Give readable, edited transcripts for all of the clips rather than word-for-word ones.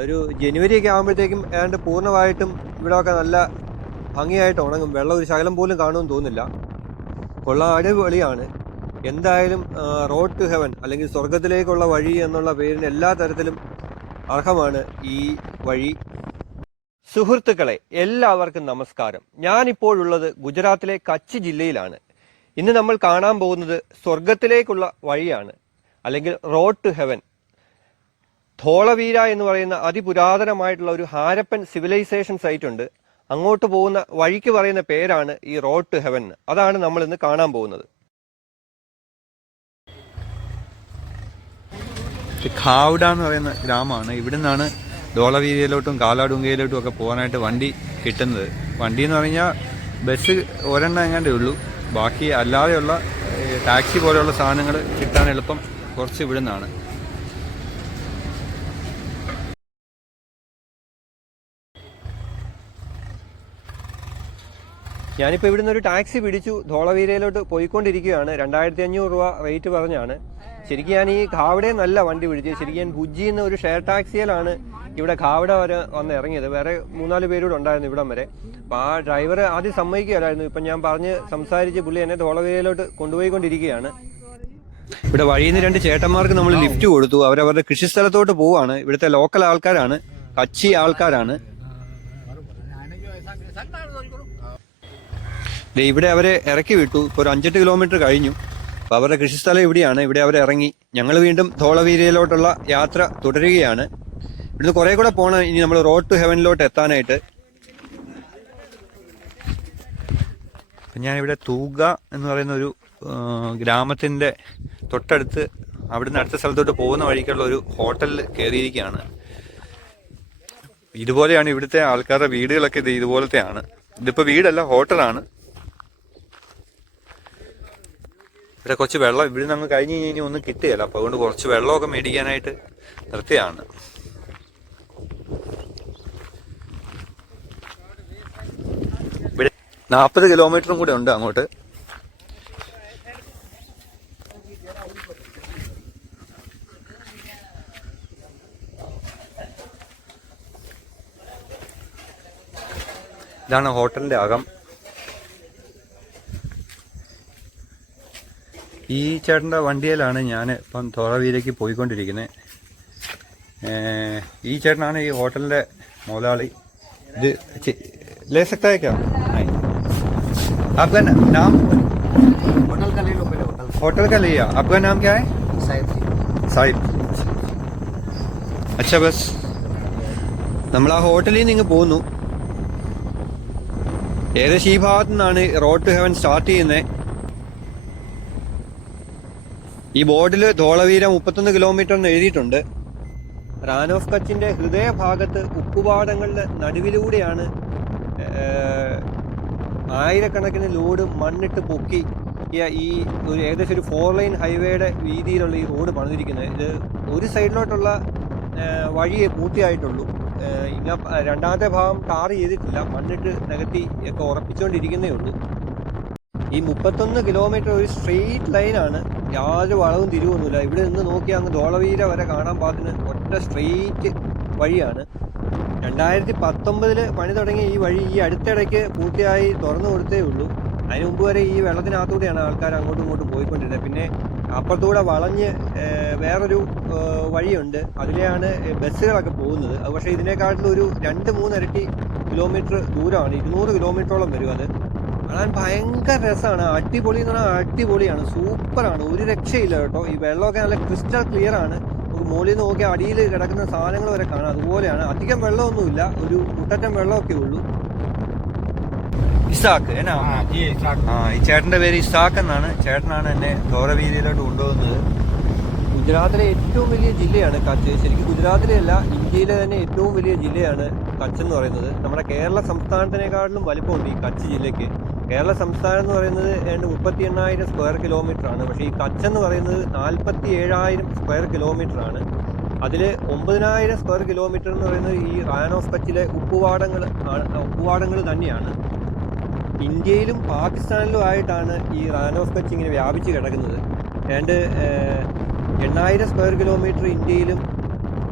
ഒരു ജനുവരി ഒക്കെ ആകുമ്പോഴത്തേക്കും ഏതാണ്ട് പൂർണ്ണമായിട്ടും ഇവിടെയൊക്കെ നല്ല ഭംഗിയായിട്ട് ഉണങ്ങും. വെള്ളം ഒരു ശകലം പോലും കാണുമെന്ന് തോന്നില്ല. കൊള്ളാം, അടിപൊളിയാണ്. എന്തായാലും റോഡ് ടു ഹെവൻ അല്ലെങ്കിൽ സ്വർഗത്തിലേക്കുള്ള വഴി എന്നുള്ള പേരിന് എല്ലാ തരത്തിലും അർഹമാണ് ഈ വഴി. സുഹൃത്തുക്കളെ, എല്ലാവർക്കും നമസ്കാരം. ഞാനിപ്പോഴുള്ളത് ഗുജറാത്തിലെ കച്ച് ജില്ലയിലാണ്. ഇന്ന് നമ്മൾ കാണാൻ പോകുന്നത് സ്വർഗത്തിലേക്കുള്ള വഴിയാണ്, അല്ലെങ്കിൽ റോഡ് ടു ഹെവൻ. ധോളവീര എന്ന് പറയുന്ന അതിപുരാതനമായിട്ടുള്ള ഒരു ഹാരപ്പൻ സിവിലൈസേഷൻ സൈറ്റ് ഉണ്ട്. അങ്ങോട്ട് പോകുന്ന വഴിക്ക് പറയുന്ന പേരാണ് ഈ റോഡ് ടു ഹെവൻ. അതാണ് നമ്മൾ ഇന്ന് കാണാൻ പോകുന്നത്. ഖാവ്ഡ എന്ന് പറയുന്ന ഗ്രാമമാണ്. ഇവിടെ നിന്നാണ് ധോളവീരയിലോട്ടും കാലാഡുങ്കയിലോട്ടും ഒക്കെ പോകാനായിട്ട് വണ്ടി കിട്ടുന്നത്. വണ്ടി എന്ന് പറഞ്ഞാൽ ബസ് ഒരെണ്ണം എങ്ങാണ്ടേ ഉള്ളൂ. ബാക്കി അല്ലാതെയുള്ള ടാക്സി പോലെയുള്ള സാധനങ്ങൾ കിട്ടാൻ എളുപ്പം കുറച്ച് ഇവിടെ നിന്നാണ്. ഞാനിപ്പോൾ ഇവിടുന്ന് ഒരു ടാക്സി പിടിച്ചു ധോളവീരയിലോട്ട് പോയിക്കൊണ്ടിരിക്കുകയാണ്. 2500 രൂപ റേറ്റ് പറഞ്ഞാണ്. ശരിക്കും ഞാൻ ഈ ഖാവഡയിൽ നല്ല വണ്ടി പിടിച്ചത്. ശരിക്കും ഞാൻ ഭുജിയിൽ നിന്ന് ഒരു ഷെയർ ടാക്സിയിലാണ് ഇവിടെ ഖാവഡ വരെ വന്ന് ഇറങ്ങിയത്. വേറെ 3-4 പേരൂടെ ഉണ്ടായിരുന്നു ഇവിടം വരെ. അപ്പോൾ ആ ഡ്രൈവർ ആദ്യം സമ്മതിക്കുകയല്ലായിരുന്നു. ഇപ്പം ഞാൻ പറഞ്ഞ് സംസാരിച്ച് പുള്ളി എന്നെ ധോളവീരയിലോട്ട് കൊണ്ടുപോയിക്കൊണ്ടിരിക്കുകയാണ്. ഇവിടെ വഴിയിൽ നിന്ന് 2 ചേട്ടന്മാർക്ക് നമ്മൾ ലിഫ്റ്റ് കൊടുത്തു. അവരവരുടെ കൃഷിസ്ഥലത്തോട്ട് പോവാണ്. ഇവിടുത്തെ ലോക്കൽ ആൾക്കാരാണ്, കച്ചി ആൾക്കാരാണ്. ഇവിടെ അവരെ ഇറക്കി വിട്ടു. ഇപ്പോൾ ഒരു 5-8 കിലോമീറ്റർ കഴിഞ്ഞു. അപ്പോൾ അവരുടെ കൃഷിസ്ഥലം ഇവിടെയാണ്. ഇവിടെ അവരെ ഇറങ്ങി. ഞങ്ങൾ വീണ്ടും ധോളവീരയിലോട്ടുള്ള യാത്ര തുടരുകയാണ്. ഇവിടുന്ന് കുറേ കൂടെ പോകണം ഇനി നമ്മൾ റോഡ് ടു ഹെവനിലോട്ട് എത്താനായിട്ട്. ഞാനിവിടെ തൂഗ എന്ന് പറയുന്ന ഒരു ഗ്രാമത്തിൻ്റെ തൊട്ടടുത്ത്, അവിടുന്ന് അടുത്ത സ്ഥലത്തോട്ട് പോകുന്ന വഴിക്കുള്ള ഒരു ഹോട്ടലിൽ കയറിയിരിക്കുകയാണ്. ഇതുപോലെയാണ് ഇവിടുത്തെ ആൾക്കാരുടെ വീടുകളൊക്കെ. ഇതുപോലത്തെയാണ്. ഇതിപ്പോൾ വീടല്ല, ഹോട്ടലാണ്. ഇവിടെ കുറച്ച് വെള്ളം ഇവിടെ നമ്മൾ കഴിഞ്ഞ് കഴിഞ്ഞ് ഒന്നും കിട്ടുകയില്ല. അപ്പോൾ അതുകൊണ്ട് കുറച്ച് വെള്ളമൊക്കെ മേടിക്കാനായിട്ട് നിർത്തിയാണ്. ഇവിടെ 40 കിലോമീറ്ററും കൂടെ ഉണ്ട് അങ്ങോട്ട്. ഇതാണ് ഹോട്ടലിന്റെ അകം. ഈ ചേട്ടൻ്റെ വണ്ടിയിലാണ് ഞാൻ ഇപ്പം ധോളവീരയ്ക്ക് പോയിക്കൊണ്ടിരിക്കുന്നത്. ഈ ചേട്ടനാണ് ഈ ഹോട്ടലിൻ്റെ മുതലാളി. ഇത് ले सकता है क्या? नहीं. आपका नाम? होटल का ले लो पहले. होटल का लिया. आपका नाम क्या है? സാഹിബ്. അച്ഛാ ബസ്. നമ്മൾ ആ ഹോട്ടലിൽ നിന്ന് ഇങ്ങ് പോന്നു. ഏകദേശം ഈ ഭാഗത്തു നിന്നാണ് റോഡ് ടു ഹെവൻ സ്റ്റാർട്ട് ചെയ്യുന്നത്. ഈ ബോർഡിൽ ധോളവീര 31 കിലോമീറ്റർ എന്ന് എഴുതിയിട്ടുണ്ട്. റാൻ ഓഫ് കച്ചിന്റെ ഹൃദയഭാഗത്ത് ഉപ്പുപാടങ്ങളുടെ നടുവിലൂടെയാണ് ആയിരക്കണക്കിന് ലോഡ് മണ്ണിട്ട് പൊക്കി ഈ ഒരു ഏകദേശം ഒരു 4 ലൈൻ ഹൈവേയുടെ വീതിയിലുള്ള ഈ റോഡ് പണിതിരിക്കുന്നത്. ഇത് ഒരു സൈഡിലോട്ടുള്ള വഴിയെ പൂർത്തിയായിട്ടുള്ളൂ. രണ്ടാമത്തെ ഭാഗം ടാർ ചെയ്തിട്ടില്ല. മണ്ണിട്ട് നികത്തി ഒക്കെ ഉറപ്പിച്ചുകൊണ്ടിരിക്കുന്നേ ഉള്ളൂ. ഈ 31 കിലോമീറ്റർ ഒരു സ്ട്രെയിറ്റ് ലൈനാണ്. യാതൊരു വളവും തിരിവൊന്നുമില്ല. ഇവിടെ നിന്ന് നോക്കിയാൽ അങ്ങ് ധോളവീര വരെ കാണാൻ പാകത്തിന് ഒറ്റ സ്ട്രെയിറ്റ് വഴിയാണ്. 2019 പണി തുടങ്ങിയ ഈ വഴി ഈ അടുത്തിടയ്ക്ക് പൂർത്തിയായി തുറന്നു കൊടുത്തേ ഉള്ളൂ. അതിന് മുമ്പ് വരെ ഈ വെള്ളത്തിനകത്തൂടെയാണ് ആൾക്കാർ അങ്ങോട്ടും ഇങ്ങോട്ടും പോയിക്കൊണ്ടിരുന്നത്. പിന്നെ അപ്പുറത്തൂടെ വളഞ്ഞ് വേറൊരു വഴിയുണ്ട്. അതിലെയാണ് ബസ്സുകളൊക്കെ പോകുന്നത്. അത് പക്ഷേ ഇതിനെക്കാട്ടിലും ഒരു 2-3 ഇരട്ടി കിലോമീറ്റർ ദൂരമാണ്. 200 കിലോമീറ്ററോളം വരും. അത് കാണാൻ ഭയങ്കര രസമാണ്. അടിപൊളി എന്ന് പറഞ്ഞാൽ അടിപൊളിയാണ്, സൂപ്പറാണ്. ഒരു രക്ഷയില്ല കേട്ടോ. ഈ വെള്ളമൊക്കെ നല്ല ക്രിസ്റ്റൽ ക്ലിയർ ആണ്. നമുക്ക് മുകളിൽ നിന്ന് നോക്കി അടിയിൽ കിടക്കുന്ന സാധനങ്ങൾ വരെ കാണാം. അതുപോലെയാണ്. അധികം വെള്ളമൊന്നുമില്ല, ഒരു മുട്ടറ്റം വെള്ളമൊക്കെ ഉള്ളൂ. ഇസാഖ് ഈ ചേട്ടന്റെ പേര് ഇസാഖ് എന്നാണ്. ചേട്ടനാണ് എന്നെ ധോളവീരയിലോട്ട് കൊണ്ടുപോകുന്നത്. ഗുജറാത്തിലെ ഏറ്റവും വലിയ ജില്ലയാണ് കച്ച്. ശരിക്കും ഗുജറാത്തിലെ അല്ല, ഇന്ത്യയിലെ തന്നെ ഏറ്റവും വലിയ ജില്ലയാണ് കച്ച് എന്ന് പറയുന്നത്. നമ്മുടെ കേരള സംസ്ഥാനത്തിനേക്കാട്ടിലും വലിപ്പമുണ്ട് ഈ കച്ച് ജില്ലയ്ക്ക്. കേരള സംസ്ഥാനം എന്ന് പറയുന്നത് 38,000 സ്ക്വയർ കിലോമീറ്റർ ആണ്. പക്ഷേ ഈ കച്ച് എന്ന് പറയുന്നത് 47,000 സ്ക്വയർ കിലോമീറ്റർ ആണ്. അതിൽ 9,000 സ്ക്വയർ കിലോമീറ്റർ എന്ന് പറയുന്നത് ഈ റാൻ ഓഫ് കച്ചിലെ ഉപ്പുപാടങ്ങൾ തന്നെയാണ്. ഇന്ത്യയിലും പാകിസ്ഥാനിലും ആയിട്ടാണ് ഈ റാൻ ഓഫ് കച്ച് ഇങ്ങനെ വ്യാപിച്ച് കിടക്കുന്നത്. ഏതാണ്ട് 8,000 സ്ക്വയർ കിലോമീറ്റർ ഇന്ത്യയിലും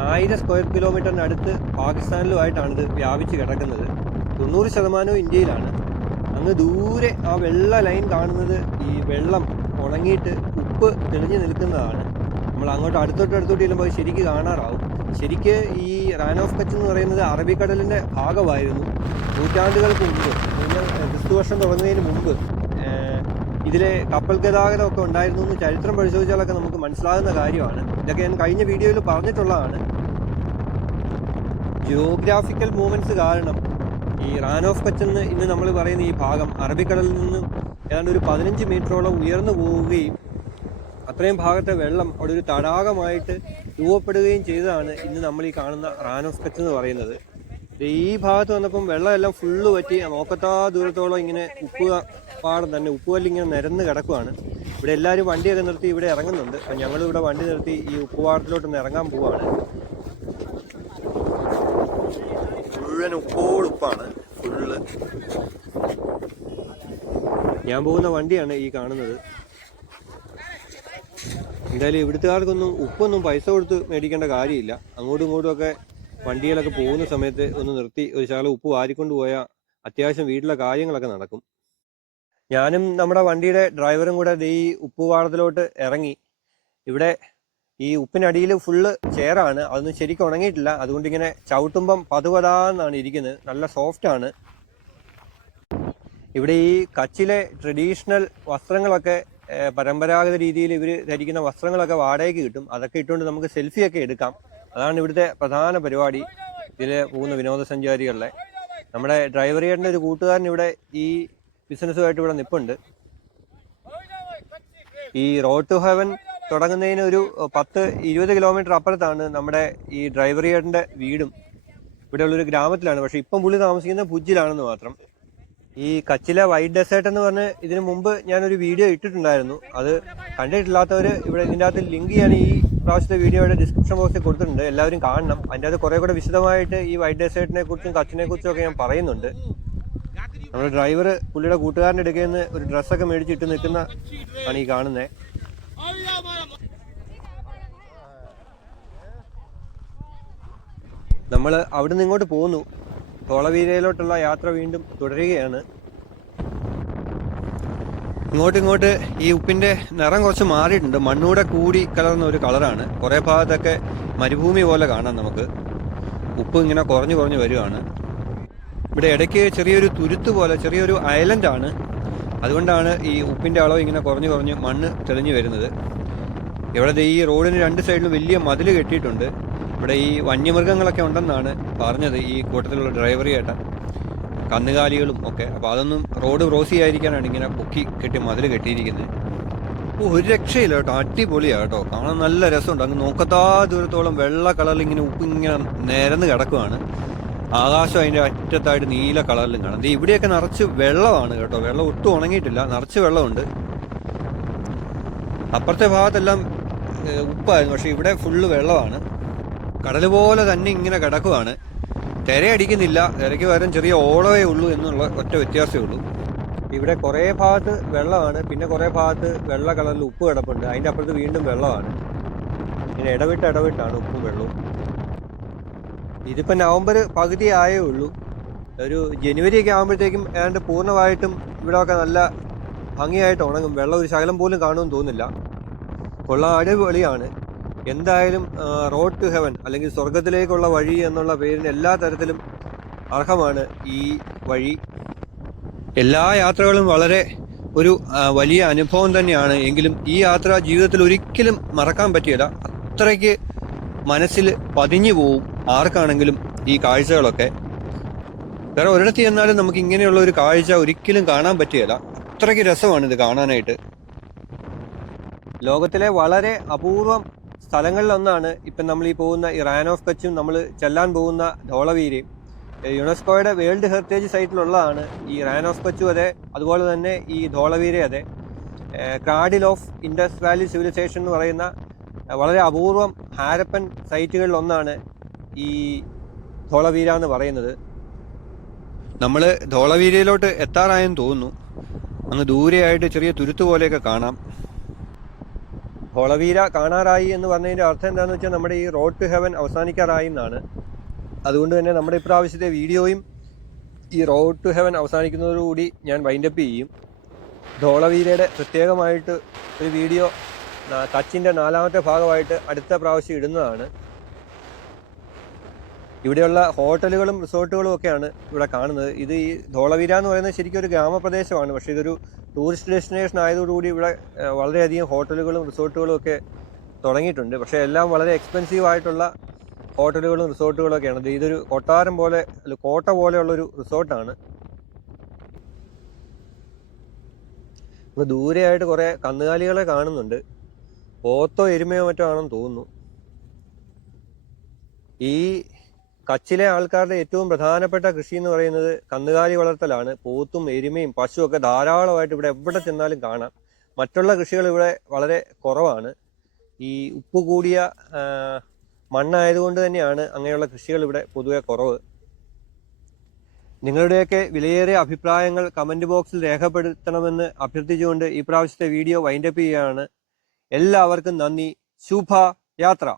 1000 സ്ക്വയർ കിലോമീറ്ററിനടുത്ത് പാകിസ്ഥാനിലുമായിട്ടാണ് ഇത് വ്യാപിച്ച് കിടക്കുന്നത്. 90% ഇന്ത്യയിലാണ്. അങ്ങ് ദൂരെ ആ വെള്ള ലൈൻ കാണുന്നത് ഈ വെള്ളം ഉണങ്ങിയിട്ട് ഉപ്പ് തെളിഞ്ഞു നിൽക്കുന്നതാണ്. നമ്മൾ അങ്ങോട്ട് അടുത്തോട്ട് ചെല്ലുമ്പോൾ ശരിക്ക് കാണാറാവും. ശരിക്ക് ഈ റാൻ ഓഫ് കച്ച് എന്ന് പറയുന്നത് അറബിക്കടലിൻ്റെ ഭാഗമായിരുന്നു. നൂറ്റാണ്ടുകൾക്ക് മുമ്പ്, ക്രിസ്തുവർഷം തുടങ്ങുന്നതിന് മുമ്പ് ഇതിലെ കപ്പൽ ഗതാഗതമൊക്കെ ഉണ്ടായിരുന്നു എന്ന് ചരിത്രം പരിശോധിച്ചാലൊക്കെ നമുക്ക് മനസ്സിലാകുന്ന കാര്യമാണ്. ഇതൊക്കെ ഞാൻ കഴിഞ്ഞ വീഡിയോയിൽ പറഞ്ഞിട്ടുള്ളതാണ്. ജിയോഗ്രാഫിക്കൽ മൂവ്മെൻറ്റ്സ് കാരണം ഈ റാൻ ഓഫ് കച്ച് എന്ന് ഇന്ന് നമ്മൾ പറയുന്ന ഈ ഭാഗം അറബിക്കടലിൽ നിന്നും ഏതാണ്ട് ഒരു 15 മീറ്ററോളം ഉയർന്നു പോവുകയും അത്രയും ഭാഗത്തെ വെള്ളം അവിടെ ഒരു തടാകമായിട്ട് രൂപപ്പെടുകയും ചെയ്തതാണ് ഇന്ന് നമ്മൾ ഈ കാണുന്ന റാൻ ഓഫ് കച്ച് എന്ന് പറയുന്നത്. ഈ ഭാഗത്ത് വന്നപ്പം വെള്ളമെല്ലാം ഫുള്ള് പറ്റി നോക്കത്താ ദൂരത്തോളം ഇങ്ങനെ ഉപ്പുപാടം തന്നെ, ഉപ്പുകല്ല് ഇങ്ങനെ നിരന്ന് കിടക്കുവാണ്. ഇവിടെ എല്ലാവരും വണ്ടിയൊക്കെ നിർത്തി ഇവിടെ ഇറങ്ങുന്നുണ്ട്. അപ്പം ഞങ്ങളിവിടെ വണ്ടി നിർത്തി ഈ ഉപ്പുപാടത്തിലോട്ടൊന്ന് ഇറങ്ങാൻ പോവാണ്. മുഴുവൻ ഉപ്പാണ് ഫുള്ള്. ഞാൻ പോകുന്ന വണ്ടിയാണ് ഈ കാണുന്നത്. എന്തായാലും ഇവിടുത്തുകാർക്കൊന്നും ഉപ്പൊന്നും പൈസ കൊടുത്ത് മേടിക്കേണ്ട കാര്യമില്ല. അങ്ങോട്ടും ഇങ്ങോട്ടും ഒക്കെ വണ്ടികളൊക്കെ പോകുന്ന സമയത്ത് ഒന്ന് നിർത്തി ഒരു ശകലം ഉപ്പ് വാരിക്കൊണ്ട് പോയാൽ അത്യാവശ്യം വീട്ടിലെ കാര്യങ്ങളൊക്കെ നടക്കും. ഞാനും നമ്മുടെ വണ്ടിയുടെ ഡ്രൈവറും കൂടെ ഈ ഉപ്പുപാടത്തിലോട്ട് ഇറങ്ങി. ഇവിടെ ഈ ഉപ്പിനടിയിൽ ഫുള്ള് ചേറാണ്, അതൊന്നും ശരിക്കും ഉണങ്ങിയിട്ടില്ല. അതുകൊണ്ട് ഇങ്ങനെ ചവിട്ടുമ്പം പതുപതാന്നാണ് ഇരിക്കുന്നത്. നല്ല സോഫ്റ്റാണ്. ഇവിടെ ഈ കച്ചിലെ ട്രഡീഷണൽ വസ്ത്രങ്ങളൊക്കെ പരമ്പരാഗത രീതിയിൽ ഇവർ ധരിക്കുന്ന വസ്ത്രങ്ങളൊക്കെ വാടകയ്ക്ക് കിട്ടും. അതൊക്കെ ഇട്ടുകൊണ്ട് നമുക്ക് സെൽഫിയൊക്കെ എടുക്കാം. അതാണ് ഇവിടുത്തെ പ്രധാന പരിപാടി. ഇതിൽ പോകുന്ന വിനോദസഞ്ചാരികളിലെ നമ്മുടെ ഡ്രൈവറിയുടെ ഒരു കൂട്ടുകാരൻ ഇവിടെ ഈ ബിസിനസ്സുമായിട്ട് ഇവിടെ നിൽപ്പുണ്ട്. ഈ റോഡ് ടു ഹെവൻ തുടങ്ങുന്നതിന് ഒരു 10-20 കിലോമീറ്റർ അപ്പുറത്താണ് നമ്മുടെ ഈ ഡ്രൈവറിയുടെ വീടും. ഇവിടെ ഉള്ളൊരു ഗ്രാമത്തിലാണ്. പക്ഷെ ഇപ്പം പുള്ളി താമസിക്കുന്നത് ഭുജിലാണെന്ന് മാത്രം. ഈ കച്ചിലെ വൈറ്റ് ഡെസേർട്ട് എന്ന് പറഞ്ഞ് ഇതിനു മുമ്പ് ഞാനൊരു വീഡിയോ ഇട്ടിട്ടുണ്ടായിരുന്നു. അത് കണ്ടിട്ടില്ലാത്തവർ ഇവിടെ ഇതിൻ്റെ അകത്ത് ലിങ്ക് ഞാൻ ഈ പ്രാവശ്യത്തെ വീഡിയോയുടെ ഡിസ്ക്രിപ്ഷൻ ബോക്സിൽ കൊടുത്തിട്ടുണ്ട്. എല്ലാവരും കാണണം. അതിൻ്റെ അകത്ത് കുറേ കൂടെ വിശദമായിട്ട് ഈ വൈറ്റ് ഡെസേർട്ടിനെ കുറിച്ചും കച്ചിനെ കുറിച്ചും ഒക്കെ ഞാൻ പറയുന്നുണ്ട്. നമ്മുടെ ഡ്രൈവർ പുള്ളിയുടെ കൂട്ടുകാരൻ്റെ അടുക്കൽ നിന്ന് ഒരു ഡ്രസ്സൊക്കെ മേടിച്ചിട്ട് നിൽക്കുന്ന ആണ് ഈ കാണുന്നത്. നമ്മൾ അവിടെ നിന്ന് ഇങ്ങോട്ട് പോന്നു. ധോളവീരയിലോട്ടുള്ള യാത്ര വീണ്ടും തുടരുകയാണ്. ഇങ്ങോട്ട് ഈ ഉപ്പിൻ്റെ നിറം കുറച്ച് മാറിയിട്ടുണ്ട്. മണ്ണൂടെ കൂടി കലർന്ന ഒരു കളറാണ്. കുറേ ഭാഗത്തൊക്കെ മരുഭൂമി പോലെ കാണാം നമുക്ക്. ഉപ്പ് ഇങ്ങനെ കുറഞ്ഞു വരുവാണ്. ഇവിടെ ഇടയ്ക്ക് ചെറിയൊരു തുരുത്ത് പോലെ ചെറിയൊരു ഐലൻഡാണ്. അതുകൊണ്ടാണ് ഈ ഉപ്പിൻ്റെ അളവ് ഇങ്ങനെ കുറഞ്ഞ് മണ്ണ് തെളിഞ്ഞു വരുന്നത്. ഇവിടെ ഈ റോഡിന് 2 സൈഡിലും വലിയ മതിൽ കെട്ടിയിട്ടുണ്ട്. ഇവിടെ ഈ വന്യമൃഗങ്ങളൊക്കെ ഉണ്ടെന്നാണ് പറഞ്ഞത് ഈ കൂട്ടത്തിലുള്ള ഡ്രൈവർ ചേട്ടൻ, കന്നുകാലികളും ഒക്കെ. അപ്പോൾ അതൊന്നും റോഡ് ക്രോസ് ചെയ്യാതിരിക്കാനാണ് ഇങ്ങനെ പൊക്കി കെട്ടി മതിൽ കെട്ടിയിരിക്കുന്നത്. ഒരു രക്ഷയില്ല കേട്ടോ, അടിപൊളിയാണ് കേട്ടോ, കാണാൻ നല്ല രസമുണ്ട്. അങ്ങ് നോക്കത്താ ദൂരത്തോളം വെള്ള കളറിൽ ഇങ്ങനെ ഉപ്പ് ഇങ്ങനെ നിരന്ന് കിടക്കുവാണ്. ആകാശം അതിൻ്റെ അറ്റത്തായിട്ട് നീല കളറിലും കാണാം. ഇവിടെയൊക്കെ നിറച്ച് വെള്ളമാണ് കേട്ടോ, വെള്ളം ഒട്ടും ഉണങ്ങിയിട്ടില്ല, നിറച്ച് വെള്ളമുണ്ട്. അപ്പുറത്തെ ഭാഗത്തെല്ലാം ഉപ്പായിരുന്നു, പക്ഷെ ഇവിടെ ഫുള്ള് വെള്ളമാണ്. കടൽ പോലെ തന്നെ ഇങ്ങനെ കിടക്കുവാണ്. തിരയടിക്കുന്നില്ല, തിരയ്ക്ക് പകരം ചെറിയ ഓളവേ ഉള്ളൂ എന്നുള്ള ഒറ്റ വ്യത്യാസമേ ഉള്ളൂ. ഇവിടെ കുറേ ഭാഗത്ത് വെള്ളമാണ്, പിന്നെ കുറേ ഭാഗത്ത് വെള്ള കളറിൽ ഉപ്പ് കിടപ്പുണ്ട്. അതിൻ്റെ അപ്പുറത്ത് വീണ്ടും വെള്ളമാണ്. ഇങ്ങനെ ഇടവിട്ടാണ് ഉപ്പും വെള്ളവും. ഇതിപ്പോൾ നവംബർ പകുതി ആയേ ഉള്ളൂ. ഒരു ജനുവരി ഒക്കെ ആകുമ്പോഴത്തേക്കും ഏതാണ്ട് പൂർണ്ണമായിട്ടും ഇവിടെയൊക്കെ നല്ല ഭംഗിയായിട്ട് ഉണങ്ങും. വെള്ളം ഒരു ശകലം പോലും കാണുമെന്ന് തോന്നില്ല. കൊള്ളാൻ അടിപൊളിയാണ്. എന്തായാലും റോഡ് ടു ഹെവൻ അല്ലെങ്കിൽ സ്വർഗത്തിലേക്കുള്ള വഴി എന്നുള്ള പേരിന് എല്ലാ തരത്തിലും അർഹമാണ് ഈ വഴി. എല്ലാ യാത്രകളും വളരെ ഒരു വലിയ അനുഭവം തന്നെയാണ്. എങ്കിലും ഈ യാത്ര ജീവിതത്തിൽ ഒരിക്കലും മറക്കാൻ പറ്റില്ല. അത്രയ്ക്ക് മനസ്സിൽ പതിഞ്ഞു പോവും ആർക്കാണെങ്കിലും ഈ കാഴ്ചകളൊക്കെ. വേറെ ഒരിടത്ത് ചെന്നാലും നമുക്ക് ഇങ്ങനെയുള്ള ഒരു കാഴ്ച ഒരിക്കലും കാണാൻ പറ്റുകയില്ല. അത്രയ്ക്ക് രസമാണ് ഇത് കാണാനായിട്ട്. ലോകത്തിലെ വളരെ അപൂർവം സ്ഥലങ്ങളിലൊന്നാണ് ഇപ്പം നമ്മൾ ഈ പോകുന്ന ഈ റാൻ ഓഫ് കച്ചും നമ്മൾ ചെല്ലാൻ പോകുന്ന ധോളവീരയും. യുനെസ്കോയുടെ വേൾഡ് ഹെറിറ്റേജ് സൈറ്റിലുള്ളതാണ് ഈ റാൻ ഓഫ് കച്ചും അതെ, അതുപോലെ തന്നെ ഈ ധോളവീര അതെ. Cradle of Indus valley civilization എന്ന് പറയുന്ന വളരെ അപൂർവം ഹാരപ്പൻ സൈറ്റുകളിലൊന്നാണ് ഈ ധോളവീര എന്ന് പറയുന്നത്. നമ്മൾ ധോളവീരയിലോട്ട് എത്താറായെന്ന് തോന്നുന്നു. അങ്ങ് ദൂരെയായിട്ട് ചെറിയ തുരുത്ത് പോലെയൊക്കെ കാണാം. ധോളവീര കാണാറായി എന്ന് പറഞ്ഞതിൻ്റെ അർത്ഥം എന്താണെന്ന് വെച്ചാൽ നമ്മുടെ ഈ റോഡ് ടു ഹെവൻ അവസാനിക്കാറായി എന്നാണ്. അതുകൊണ്ട് തന്നെ നമ്മുടെ ഇപ്രാവശ്യത്തെ വീഡിയോയും ഈ റോഡ് ടു ഹെവൻ അവസാനിക്കുന്നതോടുകൂടി ഞാൻ വൈൻഡപ്പ് ചെയ്യും. ധോളവീരയുടെ പ്രത്യേകമായിട്ട് ഒരു വീഡിയോ കച്ചിൻ്റെ 4ാമത്തെ ഭാഗമായിട്ട് അടുത്ത പ്രാവശ്യം ഇടുന്നതാണ്. ഇവിടെയുള്ള ഹോട്ടലുകളും റിസോർട്ടുകളും ഒക്കെയാണ് ഇവിടെ കാണുന്നത്. ഇത് ഈ ധോളവീര എന്ന് പറയുന്നത് ശരിക്കും ഒരു ഗ്രാമപ്രദേശമാണ്. പക്ഷേ ഇതൊരു ടൂറിസ്റ്റ് ഡെസ്റ്റിനേഷൻ ആയതോടുകൂടി ഇവിടെ വളരെയധികം ഹോട്ടലുകളും റിസോർട്ടുകളും ഒക്കെ തുടങ്ങിയിട്ടുണ്ട്. പക്ഷേ എല്ലാം വളരെ എക്സ്പെൻസീവ് ആയിട്ടുള്ള ഹോട്ടലുകളും റിസോർട്ടുകളും ഒക്കെയാണ്. ഇതൊരു കൊട്ടാരം പോലെ, കോട്ട പോലെയുള്ളൊരു റിസോർട്ടാണ്. ദൂരെയായിട്ട് കുറേ കന്നുകാലികളെ കാണുന്നുണ്ട്. പോത്തോ എരുമയോ മറ്റോ ആണെന്ന് തോന്നുന്നു. ഈ കച്ചിലെ ആൾക്കാരുടെ ഏറ്റവും പ്രധാനപ്പെട്ട കൃഷി എന്ന് പറയുന്നത് കന്നുകാലി വളർത്തലാണ്. പോത്തും എരുമയും പശുവും ഒക്കെ ധാരാളമായിട്ട് ഇവിടെ എവിടെ ചെന്നാലും കാണാം. മറ്റുള്ള കൃഷികൾ ഇവിടെ വളരെ കുറവാണ്. ഈ ഉപ്പ് കൂടിയ മണ്ണായതുകൊണ്ട് തന്നെയാണ് അങ്ങനെയുള്ള കൃഷികൾ ഇവിടെ പൊതുവെ കുറവ്. നിങ്ങളുടെയൊക്കെ വിലയേറിയ അഭിപ്രായങ്ങൾ കമൻറ്റ് ബോക്സിൽ രേഖപ്പെടുത്തണമെന്ന് അഭ്യർത്ഥിച്ചുകൊണ്ട് ഈ പ്രാവശ്യത്തെ വീഡിയോ വൈൻഡപ്പ് ചെയ്യുകയാണ്. എല്ലാവർക്കും നന്ദി. ശുഭ യാത്ര.